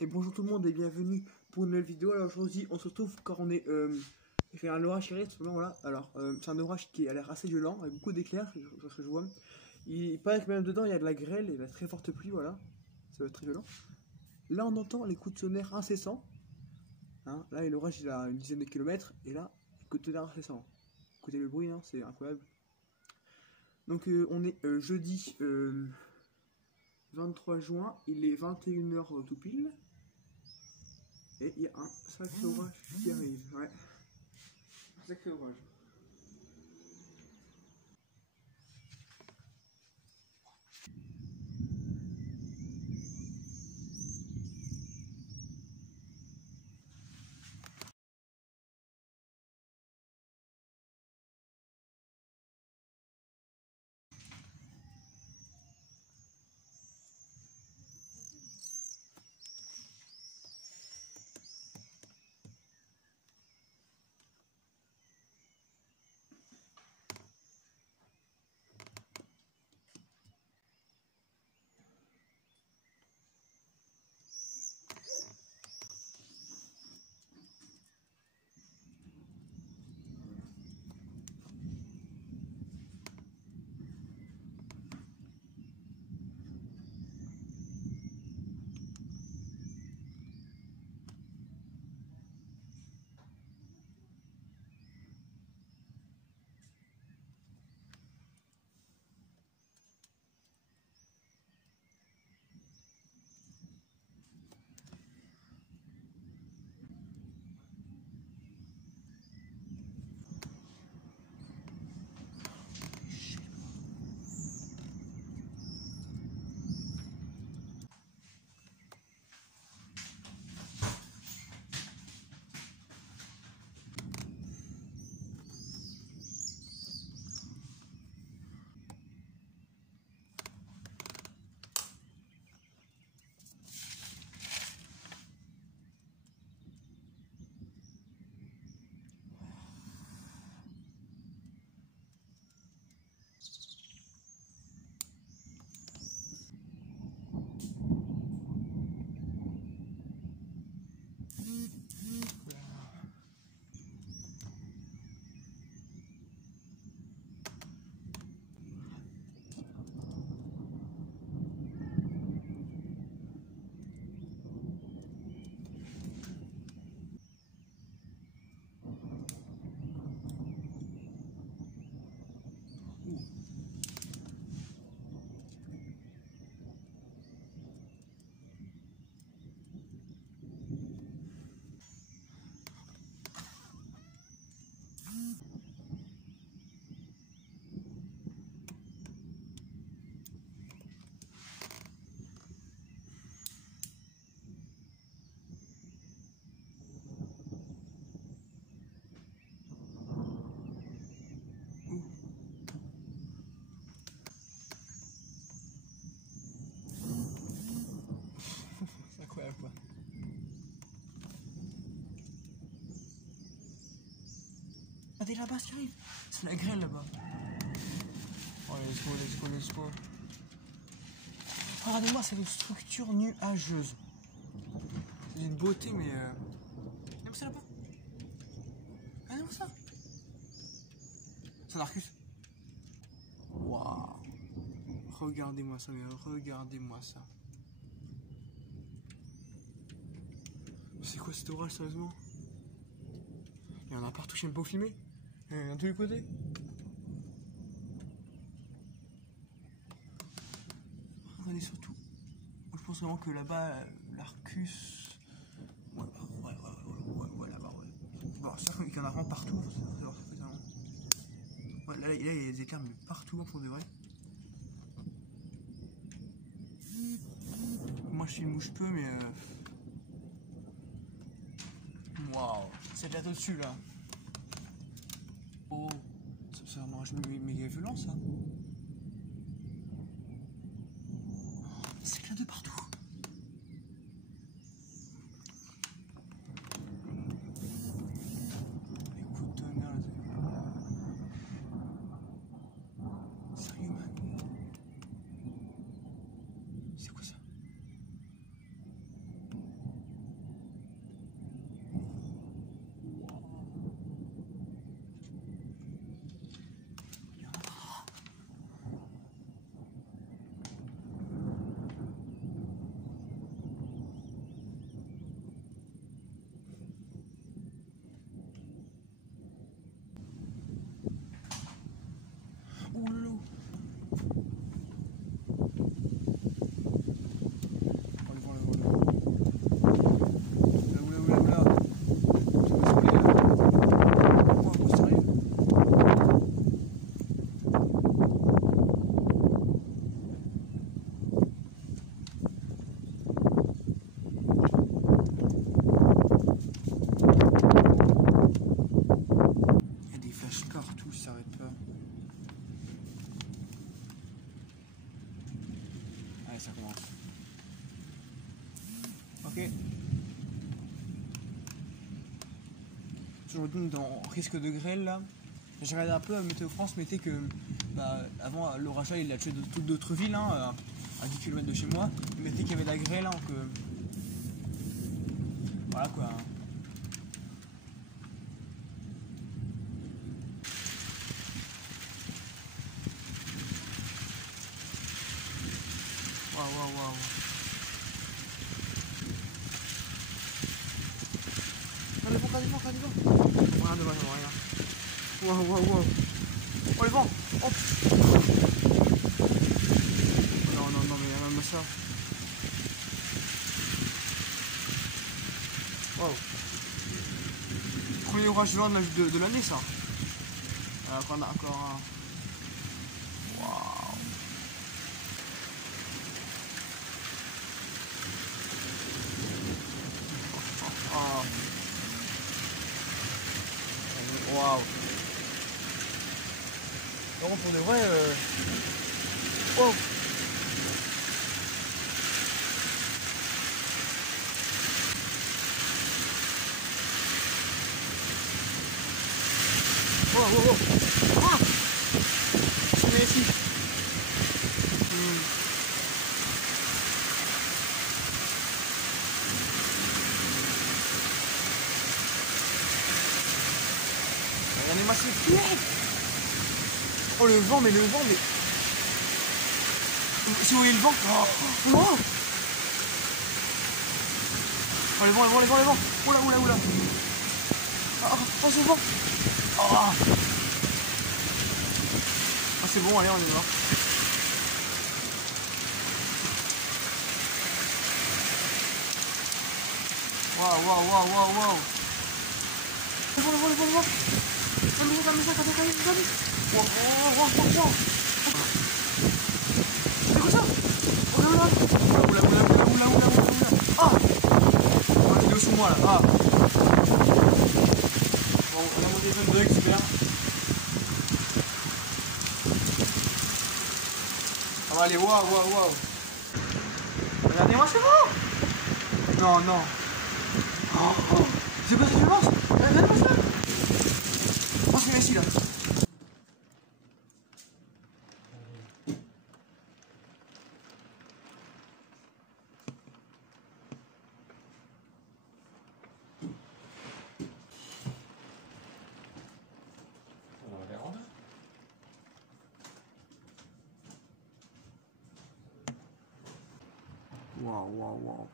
Et bonjour tout le monde et bienvenue pour une nouvelle vidéo. Alors aujourd'hui on se retrouve quand on est il fait un orage qui arrive à ce moment là. Alors c'est un orage qui a l'air assez violent avec beaucoup d'éclairs, ce que je vois. Il paraît que même dedans il y a de la grêle et de la très forte pluie, voilà. Ça va être très violent. Là on entend les coups de tonnerre incessants. Hein, là l'orage il a une dizaine de kilomètres et là les coups de tonnerre incessants. Écoutez le bruit, hein, c'est incroyable. Donc on est jeudi 23 juin, il est 21h tout pile. Et il y a un sacré orage qui arrive, ouais. Un sacré orage. C'est incroyable quoi. Regardez là-bas, ça arrive. C'est la grêle là-bas. Oh, let's go, let's go, let's go. Regardez-moi cette structure nuageuse. C'est une beauté, mais. Même ça là-bas. Regardez-moi ça. C'est Narcus. Waouh. Regardez-moi ça, mais regardez-moi ça. C'est quoi cet orage, sérieusement? Il y en a partout, je n'aime pas filmer. Il y en a de tous les côtés. Regardez surtout. Je pense vraiment que là-bas, l'Arcus. Ouais, là-bas, ouais. Bon, c'est sûr qu'il y en a vraiment partout. Ouais, là, il y a des éclairs, mais partout, pour de vrai. Moi, je filme où je peux, mais. Waouh, c'est là au-dessus, là. Oh, c'est un orage méga violent, ça. C'est là de partout. Les coups de tonnerre, là. Sérieux, man. C'est quoi ça? Ok. Je retourne dans risque de grêle là. J'ai regardé un peu à Météo France, mettait que bah, avant l'orage il a tué toutes d'autres villes, hein, à 10 km de chez moi. Il mettait qu'il y avait de la grêle, hein, que voilà quoi. Waouh, waouh, waouh. Regardez-moi. Regarde, regarde. Waouh, waouh, waouh. Oh le vent. Oh. Non, mais il y a même ça. Waouh. Premier orage de l'année, ça. On a encore un. Waouh. Oh. Waouh. Non, pour de vrai. Wow. Wow. Ah, je vais ici. Regardez ma pieds. Oh le vent, mais. Si vous voyez le vent. Oh. Oh les vents. Oula. Oh c'est bon. Ah c'est bon, allez on y va. Waouh. Le vent. Calme ça. Wow. C'est quoi ça? Oh là. Oula. Ah il est au sous moi là. Ah bon, on a mon téléphone bug, super. Ah bah allez, waouh. Regardez-moi, c'est bon. Non. Oh. C'est pas cette violence. Regardez-moi ça. Oh c'est ici là. Waouh.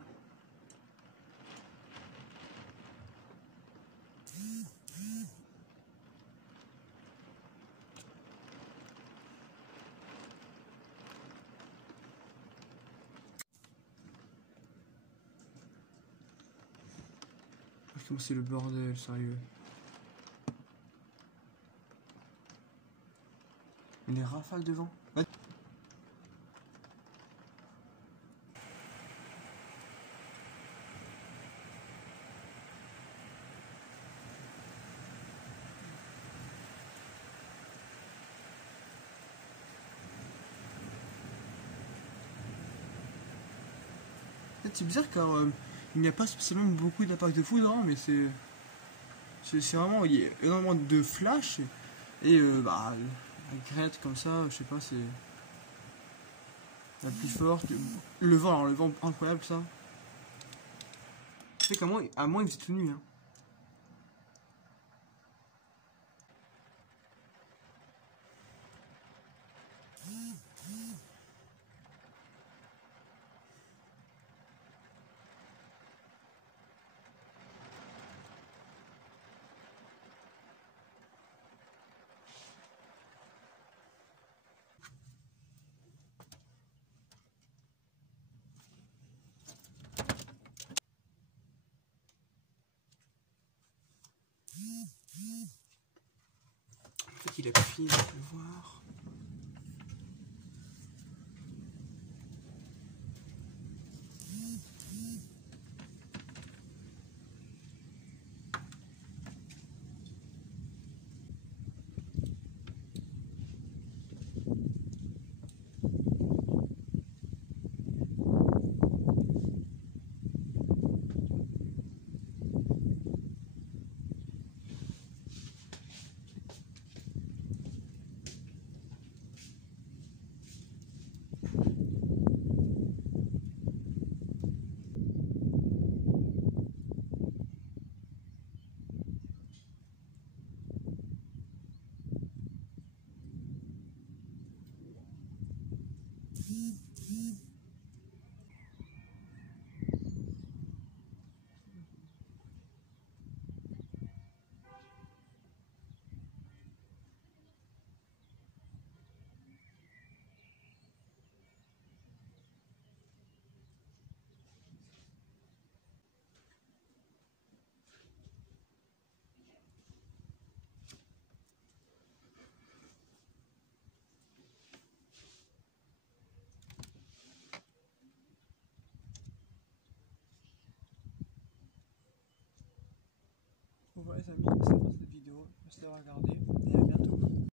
Putain, c'est le bordel, sérieux. Les rafales de vent. C'est bizarre car il n'y a pas spécialement beaucoup d'impact de foudre, hein, mais c'est vraiment, il y a énormément de flash et bah la crête comme ça, je sais pas, c'est la plus forte. Le vent, alors le vent incroyable ça. C'est qu'à moi il faisait tout nuit. Hein. En fait, il a fini de pleuvoir. Bon voilà les amis, c'est la fin de cette vidéo.